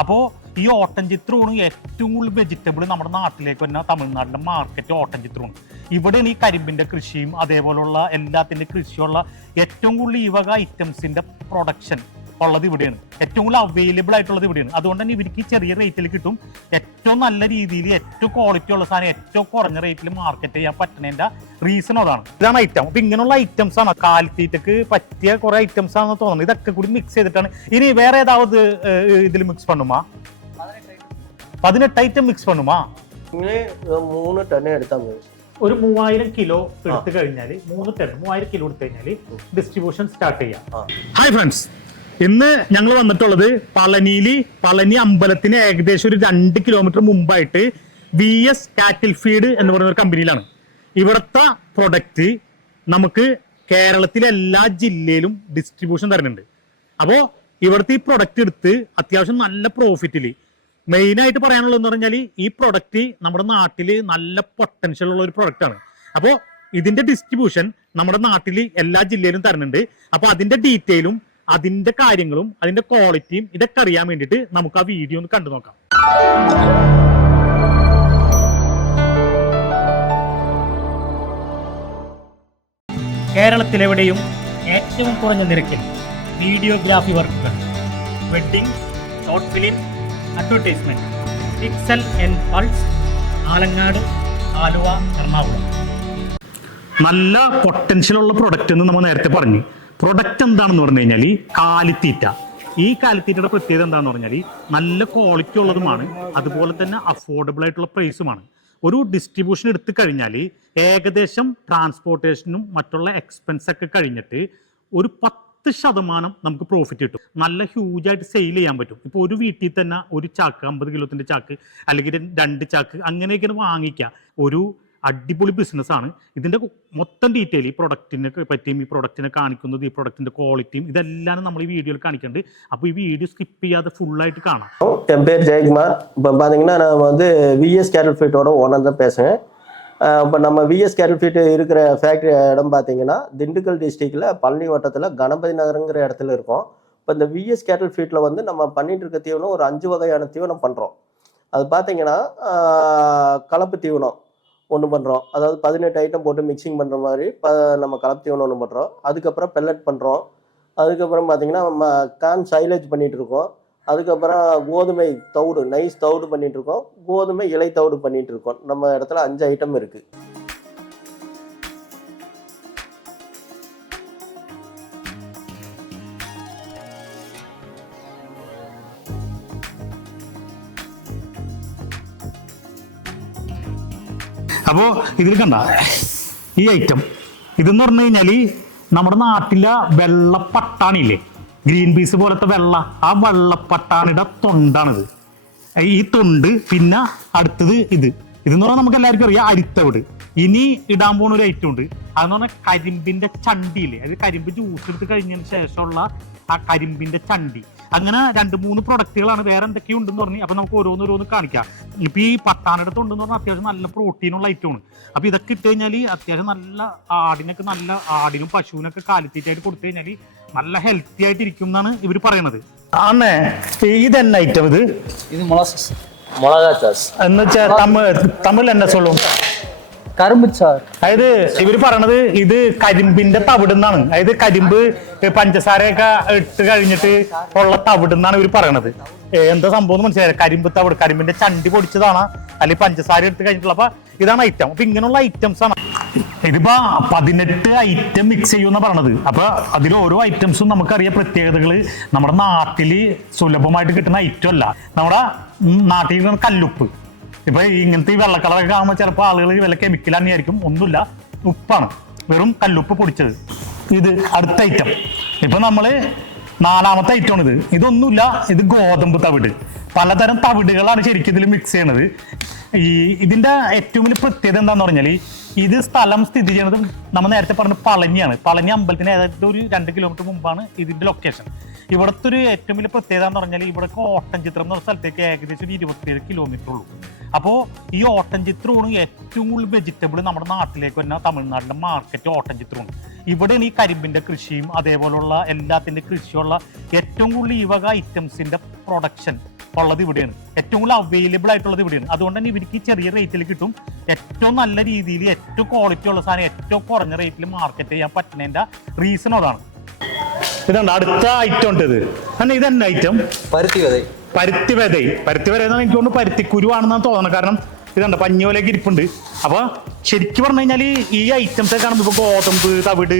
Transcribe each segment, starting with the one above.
അപ്പോൾ ഈ ഓട്ടൻചിത്രമാണ് ഏറ്റവും കൂടുതൽ വെജിറ്റബിൾ നമ്മുടെ നാട്ടിലേക്ക് വരുന്ന തമിഴ്നാട്ടിലെ മാർക്കറ്റ് ഓട്ടൻചിത്രമാണ് ഇവിടെയാണ് ഈ കരിമ്പിന്റെ കൃഷിയും അതേപോലുള്ള എല്ലാത്തിന്റെ കൃഷിയുള്ള ഏറ്റവും കൂടുതൽ ഈ വക ഐറ്റംസിന്റെ പ്രൊഡക്ഷൻ ഉള്ളത് ഇവിടെയാണ്. ഏറ്റവും കൂടുതൽ അവൈലബിൾ ആയിട്ടുള്ളത് ഇവിടെയാണ്. അതുകൊണ്ട് തന്നെ ഇവർക്ക് ചെറിയ റേറ്റിൽ കിട്ടും. ഏറ്റവും നല്ല രീതിയിൽ ഏറ്റവും ക്വാളിറ്റി ഉള്ള സാധനം ഏറ്റവും കുറഞ്ഞ റേറ്റിൽ മാർക്കറ്റ് ചെയ്യാൻ പറ്റുന്നതിന്റെ റീസൺ അതാണ്. ഇതാണ് ഐറ്റം അപ്പൊ ഇങ്ങനെയുള്ള ഐറ്റംസ് ആണ്. കാലിത്തീറ്റക്ക് പറ്റിയ കുറെ ഐറ്റംസ് ആണെന്ന് തോന്നുന്നത് ഇതൊക്കെ കൂടി മിക്സ് ചെയ്തിട്ടാണ്. ഇനി വേറെ ഏതാവത് ഇതിൽ മിക്സ് പണുമാ? പതിനെട്ട് ഐറ്റം മിക്സ് പണുമാ? മൂന്ന് ടൺ എടുത്താൽ മതി. ഒരു മൂവായിരം കിലോ എടുത്തു കഴിഞ്ഞാൽ മൂന്ന് ടൺ മൂവായിരം കിലോ എടുത്തു കഴിഞ്ഞാൽ ഡിസ്ട്രിബ്യൂഷൻ സ്റ്റാർട്ട് ചെയ്യാം. ഹായ് ഫ്രണ്ട്സ് ഇന്ന് ഞങ്ങൾ വന്നിട്ടുള്ളത് പളനിയിൽ പളനി അമ്പലത്തിന് ഏകദേശം ഒരു രണ്ട് കിലോമീറ്റർ മുമ്പായിട്ട് വി എസ് കാറ്റിൽ ഫീഡ് എന്ന് പറയുന്ന ഒരു കമ്പനിയിലാണ് ഇവിടുത്തെ പ്രൊഡക്റ്റ് നമുക്ക് കേരളത്തിലെ എല്ലാ ജില്ലയിലും ഡിസ്ട്രിബ്യൂഷൻ തരുന്നുണ്ട്. അപ്പോൾ ഇവിടുത്തെ ഈ പ്രൊഡക്റ്റ് എടുത്ത് അത്യാവശ്യം നല്ല പ്രോഫിറ്റിൽ മെയിൻ ആയിട്ട് പറയാനുള്ളതെന്ന് പറഞ്ഞാൽ ഈ പ്രൊഡക്റ്റ് നമ്മുടെ നാട്ടിൽ നല്ല പൊട്ടൻഷ്യൽ ഉള്ള ഒരു പ്രൊഡക്റ്റ് ആണ്. അപ്പോൾ ഇതിന്റെ ഡിസ്ട്രിബ്യൂഷൻ നമ്മുടെ നാട്ടിൽ എല്ലാ ജില്ലയിലും തരുന്നുണ്ട്. അപ്പോൾ അതിന്റെ ഡീറ്റെയിലും അതിന്റെ കാര്യങ്ങളും അതിന്റെ ക്വാളിറ്റിയും ഇതൊക്കെ അറിയാൻ വേണ്ടിട്ട് നമുക്ക് ആ വീഡിയോ ഒന്ന് കണ്ടു നോക്കാം. കേരളത്തിലെവിടെയും ഏറ്റവും കുറഞ്ഞ നിരക്കിൽ വീഡിയോഗ്രാഫി വർക്കുകൾ. Wedding short film advertisement Pixel and Pulse Alangad Aluva Ernakulam. നല്ല പൊട്ടൻഷ്യൽ ഉള്ള പ്രൊഡക്റ്റ് എന്ന് നമ്മൾ നേരത്തെ പറഞ്ഞു. പ്രൊഡക്റ്റ് എന്താണെന്ന് പറഞ്ഞു കഴിഞ്ഞാൽ കാലിത്തീറ്റ ഈ കാലിത്തീറ്റയുടെ പ്രത്യേകത എന്താണെന്ന് പറഞ്ഞാൽ നല്ല ക്വാളിറ്റി ഉള്ളതുമാണ് അതുപോലെ തന്നെ അഫോർഡബിൾ ആയിട്ടുള്ള പ്രൈസുമാണ് ഒരു ഡിസ്ട്രിബ്യൂഷൻ എടുത്തു കഴിഞ്ഞാൽ ഏകദേശം ട്രാൻസ്പോർട്ടേഷനും മറ്റുള്ള എക്സ്പെൻസ് ഒക്കെ കഴിഞ്ഞിട്ട് ഒരു പത്ത് ശതമാനം നമുക്ക് പ്രോഫിറ്റ് കിട്ടും. നല്ല ഹ്യൂജ് ആയിട്ട് സെയിൽ ചെയ്യാൻ പറ്റും. ഇപ്പോൾ ഒരു വീട്ടിൽ തന്നെ ഒരു ചാക്ക് അമ്പത് കിലോത്തിന്റെ ചാക്ക് അല്ലെങ്കിൽ രണ്ട് ചാക്ക് അങ്ങനെയൊക്കെയാണ് വാങ്ങിക്കുക. ഒരു അടിപൊളി ബിസിനസ്സാണ് ഇതിന്റെ മൊത്തം ഡീറ്റെയിൽ ഈ പ്രൊഡക്റ്റിനെ പറ്റിയും ഈ പ്രൊഡക്റ്റിനെ കാണിക്കുന്നത് ഈ പ്രൊഡക്റ്റിന്റെ ക്വാളിറ്റിയും ഇതെല്ലാം നമ്മൾ ഈ വീഡിയോയിൽ കാണിക്കുന്നുണ്ട് അപ്പോൾ ഈ വീഡിയോ ஸ்கிப் ചെയ്യാതെ ഫുള്ളായിട്ട് കാണാം என் பேர் ஜெயக்குமார் இப்போ பார்த்தீங்கன்னா நான் வந்து விஎஸ் கேரல் ஃபீட்டோட ஓனர் தான் பேசுகிறேன் இப்போ நம்ம விஎஸ் கேரல் ஃபீட் இருக்கிற ஃபேக்ட்ரி இடம் பார்த்தீங்கன்னா திண்டுக்கல் டிஸ்ட்ரிக்டில் பழனி வட்டத்தில் கணபதி நகருங்கிற இடத்துல இருக்கோம் இப்போ இந்த விஎஸ் கேரல் ஃபீட்டில் வந்து நம்ம பண்ணிட்டு இருக்க தீவனம் ஒரு அஞ்சு வகையான தீவனம் பண்ணுறோம் அது பார்த்தீங்கன்னா ஆஹ், கலப்பு தீவனம் ஒன்று பண்ணுறோம் அதாவது பதினெட்டு ஐட்டம் போட்டு மிக்சிங் பண்ணுற மாதிரி ப நம்ம கலப்பு ஒன்று ஒன்று பண்ணுறோம் அதுக்கப்புறம் பெல்லட் பண்ணுறோம் அதுக்கப்புறம் பார்த்தீங்கன்னா நம்ம கான் சைலேஜ் பண்ணிகிட்ருக்கோம் அதுக்கப்புறம் கோதுமை தவுடு நைஸ் தவுடு பண்ணிகிட்ருக்கோம் கோதுமை இலை தவுடு பண்ணிகிட்ருக்கோம் நம்ம இடத்துல அஞ்சு ஐட்டம் இருக்குது അപ്പോൾ ഇതിൽ കണ്ട ഈ ഐറ്റം ഇതെന്ന് പറഞ്ഞു കഴിഞ്ഞാൽ നമ്മുടെ നാട്ടിലെ വെള്ളപ്പട്ടാണില്ലേ? ഗ്രീൻ പീസ് പോലത്തെ വെള്ള ആ വെള്ളപ്പട്ടാണിയുടെ തൊണ്ടാണിത്. ഈ തൊണ്ട് പിന്നെ അടുത്തത് ഇത്. ഇതെന്ന് പറഞ്ഞാൽ നമുക്ക് എല്ലാവർക്കും അറിയാം അരിത്തവിട്. ഇനി ഇടാൻ പോകുന്ന ഒരു ഐറ്റം ഉണ്ട്. അതെന്ന് പറഞ്ഞാൽ കരിമ്പിന്റെ ചണ്ടിയിൽ അതായത് കരിമ്പ് ജ്യൂസ് എടുത്ത് കഴിഞ്ഞതിന് ശേഷമുള്ള ആ കരിമ്പിന്റെ ചണ്ടി. അങ്ങനെ രണ്ട് മൂന്ന് പ്രൊഡക്റ്റുകളാണ് വേറെ എന്തൊക്കെയോ ഉണ്ടെന്ന് പറഞ്ഞു അപ്പൊ നമുക്ക് ഓരോന്ന് ഓരോന്ന് കാണിക്കാം. ഇപ്പൊ ഈ പത്താനടുത്ത് ഉണ്ടെന്ന് പറഞ്ഞാൽ അത്യാവശ്യം നല്ല പ്രോട്ടീനുള്ള ഐറ്റമാണ് അപ്പൊ ഇതൊക്കെ ഇട്ട് കഴിഞ്ഞാൽ അത്യാവശ്യം നല്ല ആടിനൊക്കെ നല്ല ആടിനും പശുവിനൊക്കെ കാലിത്തീറ്റായിട്ട് കൊടുത്തു കഴിഞ്ഞാൽ നല്ല ഹെൽത്തി ആയിട്ട് ഇരിക്കും എന്നാണ് ഇവർ പറയണത്. ഇതെന്ന ഐറ്റം ഇത്? ഇത് മുളക് എന്ന് വെച്ചാൽ തമിഴ് തമിഴ് എന്നെ സൊല്ലും കറുമ്പിച്ചാർ അതായത് ഇവർ പറയണത് ഇത് കരിമ്പിന്റെ തവിടുന്നാണ്. അതായത് കരിമ്പ് പഞ്ചസാരയൊക്കെ ഇട്ട് കഴിഞ്ഞിട്ട് ഉള്ള തവിടുന്നാണ് ഇവർ പറയണത്. എന്താ സംഭവം എന്ന് മനസ്സിലായത് കരിമ്പ് തവിട് കരിമ്പിന്റെ ചണ്ടി പൊടിച്ചതാണ്. അല്ലെങ്കിൽ പഞ്ചസാര എടുത്ത് കഴിഞ്ഞിട്ടുള്ള അപ്പൊ ഇതാണ് ഐറ്റം അപ്പൊ ഇങ്ങനെയുള്ള ഐറ്റംസ് ആണ്. ഇതിപ്പോ പതിനെട്ട് ഐറ്റം മിക്സ് ചെയ്യുന്ന പറഞ്ഞത് അപ്പൊ അതിൽ ഓരോ ഐറ്റംസും നമുക്കറിയാം പ്രത്യേകതകൾ നമ്മുടെ നാട്ടിൽ സുലഭമായിട്ട് കിട്ടുന്ന ഐറ്റം അല്ല. നമ്മുടെ നാട്ടിൽ കല്ലുപ്പ്. ഇപ്പൊ ഇങ്ങനത്തെ ഈ വെള്ളക്കളറൊക്കെ ആകുമ്പോൾ ചിലപ്പോൾ ആളുകൾ വില കെമിക്കൽ തന്നെയായിരിക്കും ഒന്നുമില്ല. ഉപ്പാണ്. വെറും കല്ലുപ്പ് പൊടിച്ചത്. ഇത് അടുത്ത ഐറ്റം ഇപ്പൊ നമ്മൾ നാലാമത്തെ ഐറ്റം ആണ് ഇത്. ഇതൊന്നുമില്ല. ഇത് ഗോതമ്പ് തവിട്. പലതരം തവിടുകളാണ് ശരിക്കും ഇതിൽ മിക്സ് ചെയ്യണത്. ഈ ഇതിന്റെ ഏറ്റവും വലിയ പ്രത്യേകത എന്താന്ന് പറഞ്ഞാൽ ഇത് സ്ഥലം സ്ഥിതി ചെയ്യുന്നത് നമ്മൾ നേരത്തെ പറഞ്ഞ പളനിയാണ്. പളനി അമ്പലത്തിന് ഏതാണ്ട് ഒരു രണ്ട് കിലോമീറ്റർ മുമ്പാണ് ഇതിന്റെ ലൊക്കേഷൻ ഇവിടുത്തെ ഒരു ഏറ്റവും വലിയ പ്രത്യേകത എന്ന് പറഞ്ഞാൽ ഇവിടെ ഓട്ടൻചിത്രം എന്ന് പറഞ്ഞ സ്ഥലത്തേക്ക് ഏകദേശം ഒരു ഇരുപത്തിയേഴ് കിലോമീറ്റർ ഉള്ളൂ. അപ്പോൾ ഈ ഓട്ടൻചിത്രമാണ് ഏറ്റവും കൂടുതൽ വെജിറ്റബിൾ നമ്മുടെ നാട്ടിലേക്ക് വരുന്ന തമിഴ്നാട്ടിലെ മാർക്കറ്റ് ഓട്ടൻചിത്രമാണ് ഇവിടെയാണ് ഈ കരിമ്പിന്റെ കൃഷിയും അതേപോലുള്ള എല്ലാത്തിന്റെ കൃഷിയുള്ള ഏറ്റവും കൂടുതൽ ഈ വക ഐറ്റംസിന്റെ പ്രൊഡക്ഷൻ ഉള്ളത് ഇവിടെയാണ്. ഏറ്റവും കൂടുതൽ അവൈലബിൾ ആയിട്ടുള്ളത് ഇവിടെയാണ്. അതുകൊണ്ട് തന്നെ ഇവർക്ക് ചെറിയ റേറ്റിൽ കിട്ടും. ഏറ്റവും നല്ല രീതിയിൽ ഏറ്റവും ക്വാളിറ്റി ഉള്ള സാധനം ഏറ്റവും കുറഞ്ഞ റേറ്റിൽ മാർക്കറ്റ് ചെയ്യാൻ പറ്റുന്നതിന്റെ റീസൺ അതാണ്. ഇതുണ്ട് അടുത്ത ഐറ്റം ഉണ്ട് ഇത്. തന്നെ ഇതെന്നെ ഐറ്റം പരുത്തി വിതൈ പരുത്തി വിതൈ പരുത്തി വിത എനിക്ക് തോന്നുന്നു പരുത്തിക്കുരുവാണെന്നാണ് തോന്നുന്നത്. കാരണം ഇതുണ്ട് പഞ്ഞോലേക്ക് ഇരിപ്പുണ്ട്. അപ്പൊ ശരിക്കും പറഞ്ഞു കഴിഞ്ഞാൽ ഈ ഐറ്റംസ് ഒക്കെ കാണുമ്പോൾ ഇപ്പൊ ഗോതമ്പ് തവിട്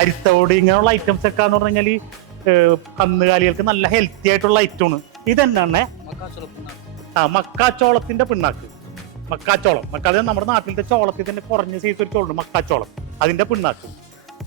അരിത്തവിട് ഇങ്ങനെയുള്ള ഐറ്റംസ് ഒക്കെ എന്ന് പറഞ്ഞു കഴിഞ്ഞാൽ കന്നുകാലികൾക്ക് നല്ല ഹെൽത്തി ആയിട്ടുള്ള ഐറ്റമാണ് ഇതെന്നാണ്? ആ മക്കാച്ചോളത്തിന്റെ പിണ്ണാക്ക്. മക്കാച്ചോളം. മക്ക അത് നമ്മുടെ നാട്ടിലത്തെ ചോളത്തിൽ തന്നെ കുറഞ്ഞ സൈസ് ഒരു ചോളുണ്ട് മക്കാച്ചോളം. അതിന്റെ പിണ്ണാക്ക്.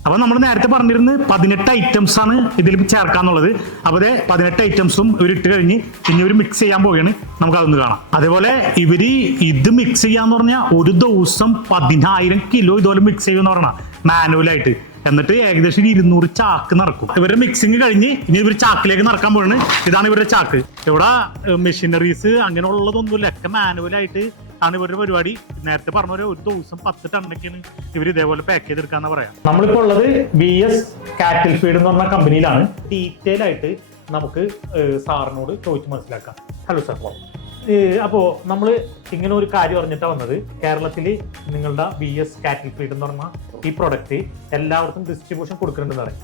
അപ്പൊ നമ്മൾ നേരത്തെ പറഞ്ഞിരുന്നത് പതിനെട്ട് ഐറ്റംസ് ആണ് ഇതിൽ ചേർക്കാന്നുള്ളത്. അപ്പൊ അതെ പതിനെട്ട് ഐറ്റംസും ഇവർ ഇട്ട് കഴിഞ്ഞ് ഇനി ഒരു മിക്സ് ചെയ്യാൻ പോവുകയാണ്. നമുക്ക് അതൊന്ന് കാണാം. അതേപോലെ ഇവർ ഇത് മിക്സ് ചെയ്യാന്ന് പറഞ്ഞാൽ ഒരു ദിവസം പതിനായിരം കിലോ ഇതുപോലെ മിക്സ് ചെയ്യുമെന്ന് പറഞ്ഞാൽ മാനുവലായിട്ട് എന്നിട്ട് ഏകദേശം ഇരുന്നൂറ് ചാക്ക് നടക്കും. ഇവരുടെ മിക്സിങ് കഴിഞ്ഞ് ഇനി ഇവർ ചാക്കിലേക്ക് നടക്കാൻ പോവാണ്. ഇതാണ് ഇവരുടെ ചാക്ക്. ഇവിടെ മെഷീനറീസ് അങ്ങനെയുള്ളതൊന്നുമില്ല. ഒക്കെ മാനുവലായിട്ട് ആണ് ഇവരുടെ പരിപാടി. നേരത്തെ പറഞ്ഞ പോലെ ഒരു ദിവസം പത്ത് ടണ്ണൊക്കെയാണ് ഇവർ ഇതേപോലെ പാക്ക് ചെയ്തെടുക്കാന്ന് പറയാം. നമ്മളിപ്പോ ഉള്ളത് ബി എസ് കാറ്റിൽ ഫീഡ് എന്ന് പറഞ്ഞ കമ്പനിയിലാണ് ഡീറ്റെയിൽ ആയിട്ട് നമുക്ക് സാറിനോട് ചോദിച്ച് മനസ്സിലാക്കാം. ഹലോ സാർ അപ്പോൾ നമ്മൾ ഇങ്ങനെ ഒരു കാര്യം അറിഞ്ഞിട്ടാണ് വന്നത്. കേരളത്തിൽ നിങ്ങളുടെ ബി എസ് കാറ്റിൽ ഫീഡ് എന്ന് പറഞ്ഞ ഈ പ്രൊഡക്റ്റ് എല്ലാവർക്കും ഡിസ്ട്രിബ്യൂഷൻ കൊടുക്കുന്നുണ്ടെന്ന് പറയും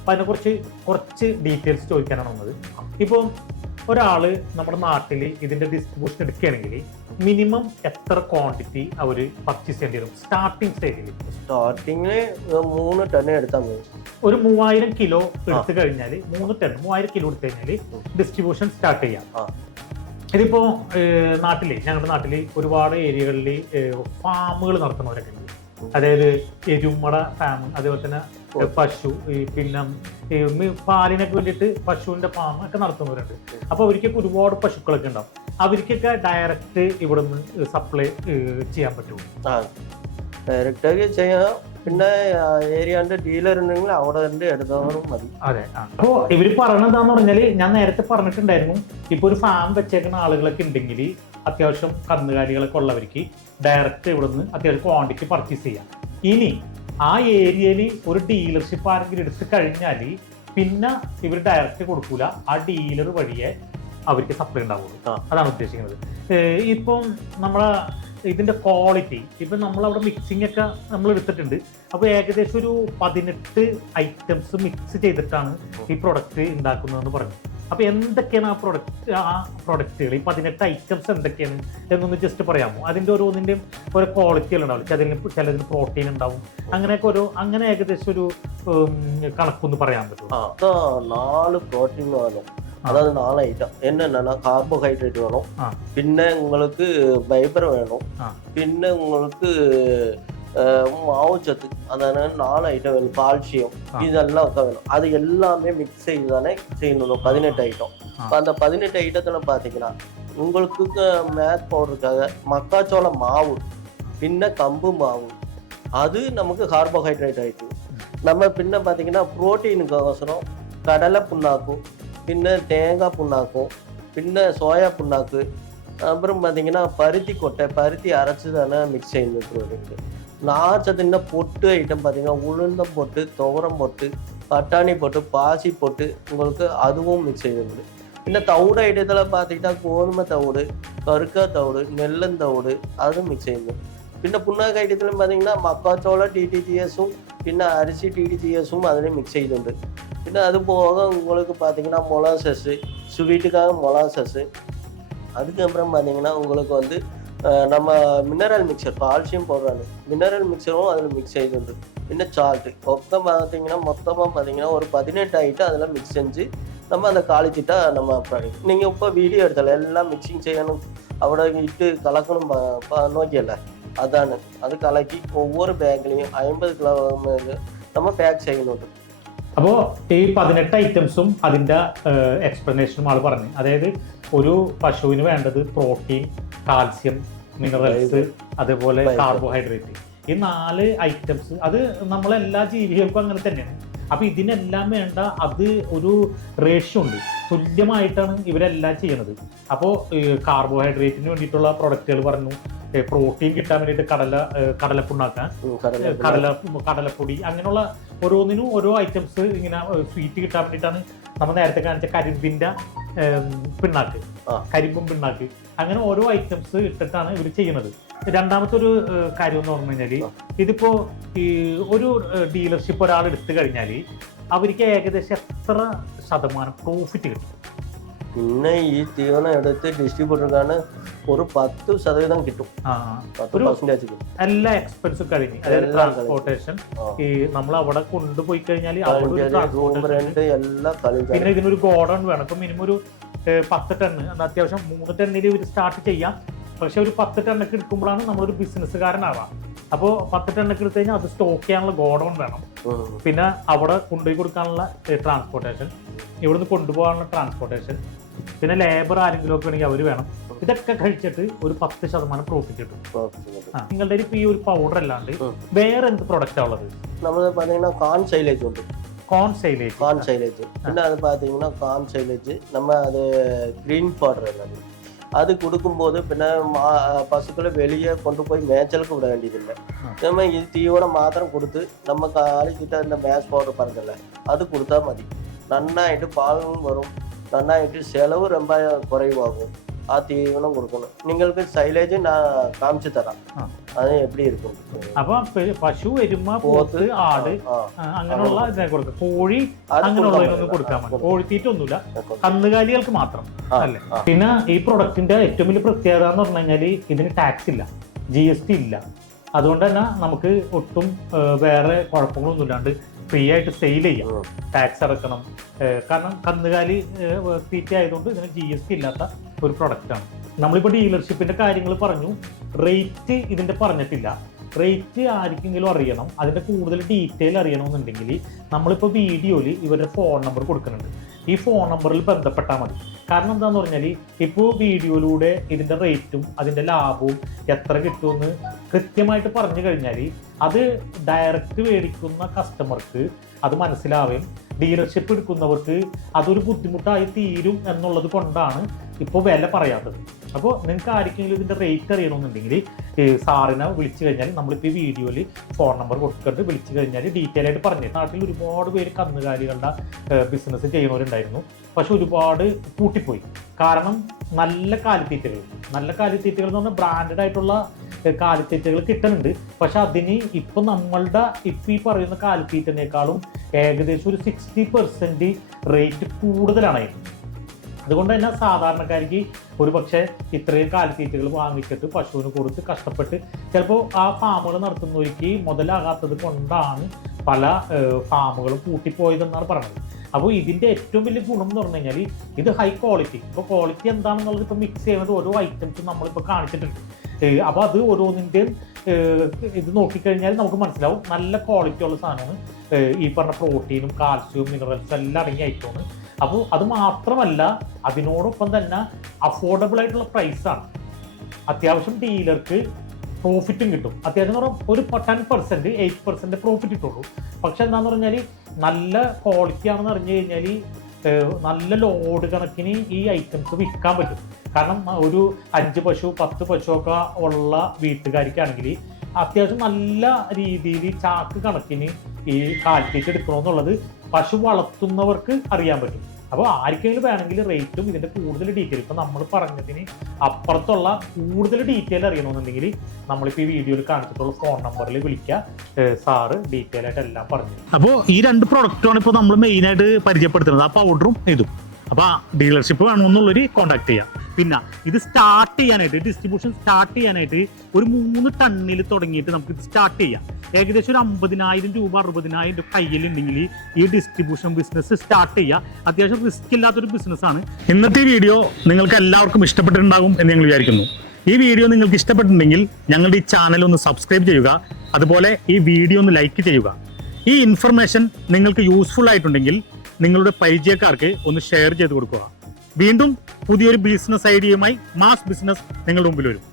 അപ്പൊ അതിനെ കുറിച്ച് കുറച്ച് ഡീറ്റെയിൽസ് ചോദിക്കാനാണ് വന്നത്. ഇപ്പോൾ ഒരാൾ നമ്മുടെ നാട്ടിൽ ഇതിന്റെ ഡിസ്ട്രിബ്യൂഷൻ എടുക്കുകയാണെങ്കിൽ മിനിമം എത്ര ക്വാണ്ടിറ്റി അവർ പർച്ചേസ് ചെയ്യേണ്ടി വരും? സ്റ്റാർട്ടിംഗ് സ്റ്റേജിൽ സ്റ്റാർട്ടിങ്ങിൽ മൂന്ന് ടൺ എടുത്താൽ മതി. ഒരു മൂവായിരം കിലോ എടുത്തു കഴിഞ്ഞാൽ മൂന്ന് ടൺ മൂവായിരം കിലോ എടുത്തു കഴിഞ്ഞാൽ ഡിസ്ട്രിബ്യൂഷൻ സ്റ്റാർട്ട് ചെയ്യാം. ആ ഇതിപ്പോ ഏഹ്, നാട്ടിൽ ഞങ്ങളുടെ നാട്ടിൽ ഒരുപാട് ഏരിയകളിൽ ഫാമുകൾ നടത്തുന്നവരൊക്കെ ഉണ്ട്. അതായത് എരുമട ഫാം അതേപോലെ തന്നെ പശു ഈ പിന്നെ പാലിനൊക്കെ വേണ്ടിയിട്ട് പശുവിന്റെ ഫാം ഒക്കെ നടത്തുന്നവരുണ്ട്. അപ്പൊ അവർക്കൊക്കെ ഒരുപാട് പശുക്കളൊക്കെ ഉണ്ടാവും. അവർക്കൊക്കെ ഡയറക്റ്റ് ഇവിടെ നിന്ന് സപ്ലൈ ചെയ്യാൻ പറ്റുമോ ഡയറക്റ്റ് ചെയ്യാം പിന്നെ ഏരിയാന്റെ ഡീലർ ഉണ്ടെങ്കിൽ അവിടെ തന്നെ എടുത്തവരും മതി. അതെ അപ്പോ ഇവർ പറയണതാന്ന് പറഞ്ഞാൽ ഞാൻ നേരത്തെ പറഞ്ഞിട്ടുണ്ടായിരുന്നു. ഇപ്പൊ ഒരു ഫാം വെച്ചേക്കുന്ന ആളുകളൊക്കെ ഉണ്ടെങ്കിൽ അത്യാവശ്യം കന്നുകാലികളൊക്കെ ഉള്ളവർക്ക് ഡയറക്റ്റ് ഇവിടുന്ന് അത്യാവശ്യം ക്വാണ്ടിറ്റി പർച്ചേസ് ചെയ്യാം. ഇനി ആ ഏരിയയിൽ ഒരു ഡീലർഷിപ്പ് ആരെങ്കിലും എടുത്തു കഴിഞ്ഞാൽ പിന്നെ ഇവർ ഡയറക്റ്റ് കൊടുക്കൂല. ആ ഡീലർ വഴിയെ അവർക്ക് സപ്ലൈ ഉണ്ടാവുള്ളൂ. അതാണ് ഉദ്ദേശിക്കുന്നത്. ഇപ്പം നമ്മളെ ഇതിന്റെ ക്വാളിറ്റി ഇപ്പം നമ്മളവിടെ മിക്സിംഗ് ഒക്കെ നമ്മൾ എടുത്തിട്ടുണ്ട്. അപ്പോൾ ഏകദേശം ഒരു പതിനെട്ട് ഐറ്റംസ് മിക്സ് ചെയ്തിട്ടാണ് ഈ പ്രൊഡക്റ്റ് ഉണ്ടാക്കുന്നതെന്ന് പറഞ്ഞു. അപ്പോൾ എന്തൊക്കെയാണ് ആ പ്രൊഡക്റ്റ് ആ പ്രൊഡക്റ്റുകൾ ഈ പതിനെട്ട് ഐറ്റംസ് എന്തൊക്കെയാണ്? എന്നൊന്ന് ജസ്റ്റ് പറയാമോ? അതിന്റെ ഓരോന്നിന്റെയും ഓരോ ക്വാളിറ്റികൾ ഉണ്ടാവില്ല ചിലതിന് ചിലതിന് പ്രോട്ടീൻ ഉണ്ടാവും. അങ്ങനെയൊക്കെ ഓരോ അങ്ങനെ ഏകദേശം ഒരു കണക്കൊന്ന് പറയാൻ പറ്റും നാല് പ്രോട്ടീൻ அதாவது நாலு ஐட்டம். என்னென்னா கார்போஹைட்ரேட் வேணும். பின்ன உங்களுக்கு ஃபைபர் வேணும். பின்ன உங்களுக்கு மாவுச்சத்து அதனால் நாலு ஐட்டம் வேணும். கால்சியம். இதெல்லாம் உட்கா வேணும். அது எல்லாமே மிக்ஸ் செய்து தானே செய்யணும். பதினெட்டு ஐட்டம். அந்த பதினெட்டு ஐட்டத்தில் பார்த்தீங்கன்னா உங்களுக்கு மேத் பவுடருக்காக மக்காச்சோள மாவு பின்ன கம்பு மாவு. அது நமக்கு கார்போஹைட்ரேட் ஆயிடுச்சு நம்ம பின்ன பார்த்தீங்கன்னா புரோட்டீனுக்கு அவசரம் கடலை புண்ணாக்கும் பின்ன தேங்காய் புண்ணாக்கும் பின்ன சோயா புண்ணாக்கு அப்புறம் பார்த்தீங்கன்னா பருத்தி கொட்டை பருத்தி அரைச்சி தானே மிக்ஸ் ചെയ്യുന്നത് നാച്ചത്തിൻ്റെ പൊട്ട് ഐറ്റം பார்த்தீங்கன்னா ഉളുന്തം പൊട്ട് തുവരം പൊട്ട് பட்டாணி போட்டு பாசி போட்டு உங்களுக்கு அதுவும் மிக்ஸ் செய்யுது പിന്നെ തവിട് ഐറ്റത്തിൽ பார்த்துக்கிட்டா கோதுமை தவிடு கருக்கா தவிடு நெல்லந்தவிடு அதுவும் மிக்ஸ் ചെയ്യുന്നു പിന്നെ പുണ്ണാക്ക് ഐറ്റത്തിലും பார்த்தீங்கன்னா മക്കാച്ചോള ടി ടി ജി എസും പിന്നെ അരിസി ടി ടി ജി എസും അതിൽ மிக்ஸ் ചെയ്യുന്നുണ്ട് பின்ன அது போக உங்களுக்கு பார்த்தீங்கன்னா மொலாசஸ்ஸு ஸ்வீட்டுக்காக மொலாசஸ்ஸு அதுக்கப்புறம் பார்த்தீங்கன்னா உங்களுக்கு வந்து நம்ம மினரல் மிக்சர் கால்சியம் போடுறாங்க மினரல் மிக்சரும் அதில் மிக்ஸ் செய்துண்டு பின்ன சால்ட்டு மொத்தம் பார்த்தீங்கன்னா மொத்தமாக பார்த்தீங்கன்னா ஒரு பதினெட்டு ஐட்டம் அதில் மிக்ஸ் செஞ்சு நம்ம அந்த காலிச்சிட்டா நம்ம நீங்கள் இப்போ வீடியோ எடுத்தல எல்லாம் மிக்சிங் செய்யணும். அவட இட்டு கலக்கணும் நோக்கியல அதானு. அது கலக்கி ஒவ்வொரு பேக்லேயும் ஐம்பது கிலோ நம்ம பேக் செய்யணும். അപ്പോൾ ഈ പതിനെട്ട് ഐറ്റംസും അതിന്റെ എക്സ്പ്ലനേഷനും ആൾ പറഞ്ഞു. അതായത് ഒരു പശുവിന് വേണ്ടത് പ്രോട്ടീൻ കാൽസ്യം മിനറൽസ് അതേപോലെ കാർബോഹൈഡ്രേറ്റ് ഈ നാല് ഐറ്റംസ് അത് നമ്മളെല്ലാ ജീവികൾക്കും അങ്ങനെ തന്നെയാണ്. അപ്പൊ ഇതിനെല്ലാം വേണ്ട അത് ഒരു റേഷ്യോ ഉണ്ട്. തുല്യമായിട്ടാണ് ഇവരെല്ലാം ചെയ്യണത് അപ്പോൾ കാർബോഹൈഡ്രേറ്റിന് വേണ്ടിയിട്ടുള്ള പ്രൊഡക്റ്റുകൾ പറഞ്ഞു. പ്രോട്ടീൻ കിട്ടാൻ വേണ്ടിയിട്ട് കടല കടലപ്പുണ്ണാക്കാൻ കടല കടല കടലപ്പൊടി അങ്ങനെയുള്ള ഓരോന്നിനും ഓരോ ഐറ്റംസ് ഇങ്ങനെ സ്വീറ്റ് കിട്ടാൻ വേണ്ടിയിട്ടാണ് നമ്മൾ നേരത്തെ കാണിച്ച കരിമ്പിന്റെ പിണ്ണാക്ക്. കരിമ്പും പിണ്ണാക്ക്. അങ്ങനെ ഓരോ ഐറ്റംസ് ഇട്ടിട്ടാണ് ഇവർ ചെയ്യുന്നത്. രണ്ടാമത്തെ ഒരു കാര്യം എന്ന് പറഞ്ഞു കഴിഞ്ഞാൽ ഇതിപ്പോ ഈ ഒരു ഡീലർഷിപ്പ് ഒരാൾ എടുത്തു കഴിഞ്ഞാൽ അവർക്ക് ഏകദേശം എത്ര ശതമാനം പ്രോഫിറ്റ് കിട്ടും? പിന്നെ ഈ തീവണ എടുത്ത് ഡിസ്ട്രിബ്യൂട്ടർക്കാണ് ഒരു പത്ത് ശതവീതം കിട്ടും. പത്ത് എല്ലാ എക്സ്പെൻസും കഴിഞ്ഞ്. അതായത് ട്രാൻസ്പോർട്ടേഷൻ ഈ നമ്മൾ അവിടെ കൊണ്ടുപോയി കഴിഞ്ഞാൽ പിന്നെ ഇതിനൊരു ഗോഡൗൺ വേണം. ഇപ്പൊ മിനിമം ഒരു പത്ത് ടണ്ണ് എന്നാൽ അത്യാവശ്യം മൂന്ന് ടണ്ണിൽ ഇവർ സ്റ്റാർട്ട് ചെയ്യാം. പക്ഷെ ഒരു പത്ത് ടണ്ണൊക്കെ എടുക്കുമ്പോഴാണ് നമ്മളൊരു ബിസിനസ്സുകാരനാവാം അപ്പോൾ പത്ത് ടണ്ണൊക്കെ എടുത്തു കഴിഞ്ഞാൽ അത് സ്റ്റോക്ക് ചെയ്യാനുള്ള ഗോഡൗൺ വേണം. പിന്നെ അവിടെ കൊണ്ടുപോയി കൊടുക്കാനുള്ള ട്രാൻസ്പോർട്ടേഷൻ ഇവിടുന്ന് കൊണ്ടുപോകാനുള്ള ട്രാൻസ്പോർട്ടേഷൻ പിന്നെ ലേബർ ആരെങ്കിലും ഒക്കെ ആണെങ്കിൽ അവർ വേണം. ഇതൊക്കെ കഴിച്ചിട്ട് ഒരു പത്ത് ശതമാനം പ്രോഫിറ്റ് കിട്ടും. നിങ്ങളുടെ ഇപ്പൊ ഈ ഒരു പൗഡർ അല്ലാണ്ട് വേറെ എന്ത് പ്രൊഡക്റ്റാണ് ഉള്ളത്? നമ്മൾ പറയുന്ന കാൺ സൈലേജ് ഉണ്ട്. கார்ன் சைலேஜ் கார்ன் சைலேஜ் இன்னும் அது பார்த்தீங்கன்னா கார்ன் சைலேஜ் நம்ம அது க்ரீன் பவுடர் எல்லாமே அது கொடுக்கும்போது பின்ன பசுக்களை வெளியே கொண்டு போய் மேய்ச்சலுக்கு விட வேண்டியதில்லை நம்ம இது தீவன மாத்திரம் கொடுத்து நம்ம காலிக்கிட்ட இந்த மேட்ச் பவுடர் பாருங்கல்ல அது கொடுத்தா மதி நன்னாயிட்டு பாலும் வரும் தென்னாயிட்டு செலவு ரொம்ப குறைவாகும் ஆ தீவனம் கொடுக்கணும் நீங்களுக்கு சைலேஜ் நான் காமிச்சு தரேன் அது எப்படி இருக்கும் അപ്പൊ പശു എരുമ പോത്ത് ആട് അങ്ങനെയുള്ള ഇതിനെ കൊടുക്കുക കോഴി അങ്ങനെയുള്ളതിനൊന്നും കൊടുക്കാൻ പറ്റും കോഴിത്തീറ്റൊന്നുമില്ല. കന്നുകാലികൾക്ക് മാത്രം. അല്ലേ? പിന്നെ ഈ പ്രൊഡക്റ്റിന്റെ ഏറ്റവും വലിയ പ്രത്യേകത എന്ന് പറഞ്ഞു കഴിഞ്ഞാൽ ഇതിന് ടാക്സ് ഇല്ല. ജി എസ് ടി ഇല്ല. അതുകൊണ്ട് തന്നെ നമുക്ക് ഒട്ടും വേറെ കുഴപ്പങ്ങളൊന്നും ഇല്ലാണ്ട് ഫ്രീ ആയിട്ട് സെയിൽ ചെയ്യാം. ടാക്സ് അടക്കണം. കാരണം കന്നുകാലി തീറ്റ ആയതുകൊണ്ട് ഇതിന് ജി എസ് ടി ഇല്ലാത്ത ഒരു പ്രൊഡക്റ്റാണ് നമ്മളിപ്പോൾ ഡീലർഷിപ്പിന്റെ കാര്യങ്ങൾ പറഞ്ഞു. റേറ്റ് ഇതിന്റെ പറഞ്ഞിട്ടില്ല. റേറ്റ് ആർക്കെങ്കിലും അറിയണം. അതിന്റെ കൂടുതൽ ഡീറ്റെയിൽ അറിയണമെന്നുണ്ടെങ്കിൽ നമ്മളിപ്പോൾ വീഡിയോയിൽ ഇവരുടെ ഫോൺ നമ്പർ കൊടുക്കുന്നുണ്ട്. ഈ ഫോൺ നമ്പറിൽ ബന്ധപ്പെട്ടാൽ മതി. കാരണം എന്താന്ന് പറഞ്ഞാൽ ഇപ്പോൾ വീഡിയോയിലൂടെ ഇതിന്റെ റേറ്റും അതിന്റെ ലാഭവും എത്ര കിട്ടുമെന്ന് കൃത്യമായിട്ട് പറഞ്ഞു കഴിഞ്ഞാൽ അത് ഡയറക്റ്റ് മേടിക്കുന്ന കസ്റ്റമർക്ക് അത് മനസ്സിലാവുകയും ഡീലർഷിപ്പ് എടുക്കുന്നവർക്ക് അതൊരു ബുദ്ധിമുട്ടായി തീരും എന്നുള്ളത് കൊണ്ടാണ് ഇപ്പോൾ വില പറയാത്തത്. അപ്പോൾ നിങ്ങൾക്ക് ആർക്കെങ്കിലും ഇതിന്റെ റേറ്റ് അറിയണമെന്നുണ്ടെങ്കിൽ സാറിനെ വിളിച്ചു കഴിഞ്ഞാൽ നമ്മളിപ്പോൾ ഈ വീഡിയോയിൽ ഫോൺ നമ്പർ കൊടുത്തിട്ട് വിളിച്ചു കഴിഞ്ഞാൽ ഡീറ്റെയിൽ ആയിട്ട് പറഞ്ഞു നാട്ടിൽ ഒരുപാട് പേര് കന്നുകാലികളുടെ ബിസിനസ് ചെയ്യുന്നവരുണ്ടായിരുന്നു. പക്ഷെ ഒരുപാട് കൂട്ടിപ്പോയി കാരണം നല്ല കാലിത്തീറ്റകൾ. നല്ല കാലിത്തീറ്റകൾ എന്ന് പറഞ്ഞാൽ ബ്രാൻഡഡ് ആയിട്ടുള്ള കാലിത്തീറ്റകൾ കിട്ടുന്നുണ്ട്. പക്ഷെ അതിന് ഇപ്പം നമ്മളുടെ ഇപ്പം ഈ പറയുന്ന കാലിത്തീറ്റനേക്കാളും ഏകദേശം ഒരു സിക്സ്റ്റി പെർസെന്റ് റേറ്റ് കൂടുതലാണ്. അതുകൊണ്ട് തന്നെ സാധാരണക്കാർക്ക് ഒരു പക്ഷേ ഇത്രയും കാലിത്തീറ്റകൾ വാങ്ങിച്ചിട്ട് പശുവിന് കൊടുത്ത് കഷ്ടപ്പെട്ട് ചിലപ്പോൾ ആ ഫാമുകൾ നടത്തുന്നവർക്ക് മുതലാകാത്തത് കൊണ്ടാണ് പല ഫാമുകളും കൂട്ടിപ്പോയതെന്നാണ് പറയുന്നത്. അപ്പോൾ ഇതിന്റെ ഏറ്റവും വലിയ ഗുണം എന്ന് പറഞ്ഞു കഴിഞ്ഞാൽ ഇത് ഹൈ ക്വാളിറ്റി ഇപ്പോൾ ക്വാളിറ്റി എന്താണെന്നുള്ളത് ഇപ്പോൾ മിക്സ് ചെയ്യുന്നത് ഓരോ ഐറ്റംസും നമ്മളിപ്പോൾ കാണിച്ചിട്ടുണ്ട്. അപ്പോൾ അത് ഓരോന്നിന്റെയും ഇത് നോക്കിക്കഴിഞ്ഞാൽ നമുക്ക് മനസ്സിലാവും. നല്ല ക്വാളിറ്റി ഉള്ള സാധനമാണ്. ഈ പറഞ്ഞ പ്രോട്ടീനും കാൽസ്യവും മിനറൽസും എല്ലാം അടങ്ങിയ ഐറ്റമാണ് അപ്പോൾ അത് മാത്രമല്ല അതിനോടൊപ്പം തന്നെ അഫോർഡബിൾ ആയിട്ടുള്ള പ്രൈസാണ് അത്യാവശ്യം ഡീലർക്ക് പ്രോഫിറ്റും കിട്ടും. അത്യാവശ്യം പറഞ്ഞാൽ ഒരു ten percent eight percent profit കിട്ടുള്ളൂ. പക്ഷെ എന്താണെന്ന് പറഞ്ഞാൽ നല്ല ക്വാളിറ്റി ആണെന്ന് അറിഞ്ഞു കഴിഞ്ഞാൽ നല്ല ലോഡ് കണക്കിന് ഈ ഐറ്റംസ് വിൽക്കാൻ പറ്റും. കാരണം ഒരു അഞ്ച് പശു പത്ത് പശു ഒക്കെ ഉള്ള വീട്ടുകാരിക്കാണെങ്കിൽ അത്യാവശ്യം നല്ല രീതിയിൽ ചാക്ക് കണക്കിന് ഈ കാലിത്തീറ്റ എടുക്കണമെന്നുള്ളത് പശു വളർത്തുന്നവർക്ക് അറിയാൻ പറ്റും. അപ്പോൾ ആർക്കെങ്കിലും വേണമെങ്കിൽ റേറ്റും ഇതിന്റെ കൂടുതൽ ഡീറ്റെയിൽ ഇപ്പം നമ്മൾ പറഞ്ഞതിന് അപ്പുറത്തുള്ള കൂടുതൽ ഡീറ്റെയിൽ അറിയണമെന്നുണ്ടെങ്കിൽ നമ്മളിപ്പോൾ ഈ വീഡിയോയിൽ കാണിച്ചിട്ടുള്ള ഫോൺ നമ്പറിൽ വിളിക്കുക സാറ് ഡീറ്റെയിൽ ആയിട്ട് എല്ലാം പറഞ്ഞു അപ്പോൾ ഈ രണ്ട് പ്രൊഡക്റ്റാണ് ഇപ്പോൾ നമ്മൾ മെയിനായിട്ട് പരിചയപ്പെടുത്തുന്നത്. ആ പൗഡറും ഇതും. അപ്പോൾ ഡീലർഷിപ്പ് വേണമെന്നുള്ളൊരു കോൺടാക്ട് ചെയ്യാം. പിന്നെ ഇത് സ്റ്റാർട്ട് ചെയ്യാനായിട്ട് ഡിസ്ട്രിബ്യൂഷൻ സ്റ്റാർട്ട് ചെയ്യാനായിട്ട് ഒരു മൂന്ന് ടണ്ണിൽ തുടങ്ങിയിട്ട് നമുക്ക് ഇത് സ്റ്റാർട്ട് ചെയ്യാം. ഏകദേശം ഒരു അമ്പതിനായിരം രൂപ അറുപതിനായിരം രൂപ കയ്യിലുണ്ടെങ്കിൽ ഈ ഡിസ്ട്രിബ്യൂഷൻ ബിസിനസ് സ്റ്റാർട്ട് ചെയ്യുക. അത്യാവശ്യം റിസ്ക് ഇല്ലാത്തൊരു ബിസിനസ്സാണ് ഇന്നത്തെ വീഡിയോ നിങ്ങൾക്ക് എല്ലാവർക്കും ഇഷ്ടപ്പെട്ടിട്ടുണ്ടാകും എന്ന് ഞങ്ങൾ വിചാരിക്കുന്നു. ഈ വീഡിയോ നിങ്ങൾക്ക് ഇഷ്ടപ്പെട്ടിട്ടുണ്ടെങ്കിൽ ഞങ്ങളുടെ ഈ ചാനൽ ഒന്ന് സബ്സ്ക്രൈബ് ചെയ്യുക. അതുപോലെ ഈ വീഡിയോ ഒന്ന് ലൈക്ക് ചെയ്യുക. ഈ ഇൻഫർമേഷൻ നിങ്ങൾക്ക് യൂസ്ഫുൾ ആയിട്ടുണ്ടെങ്കിൽ നിങ്ങളുടെ പരിചയക്കാർക്ക് ഒന്ന് ഷെയർ ചെയ്ത് കൊടുക്കുക. വീണ്ടും പുതിയൊരു ബിസിനസ് ഐഡിയയുമായി മാസ് ബിസിനസ് നിങ്ങളുടെ മുമ്പിൽ വരും.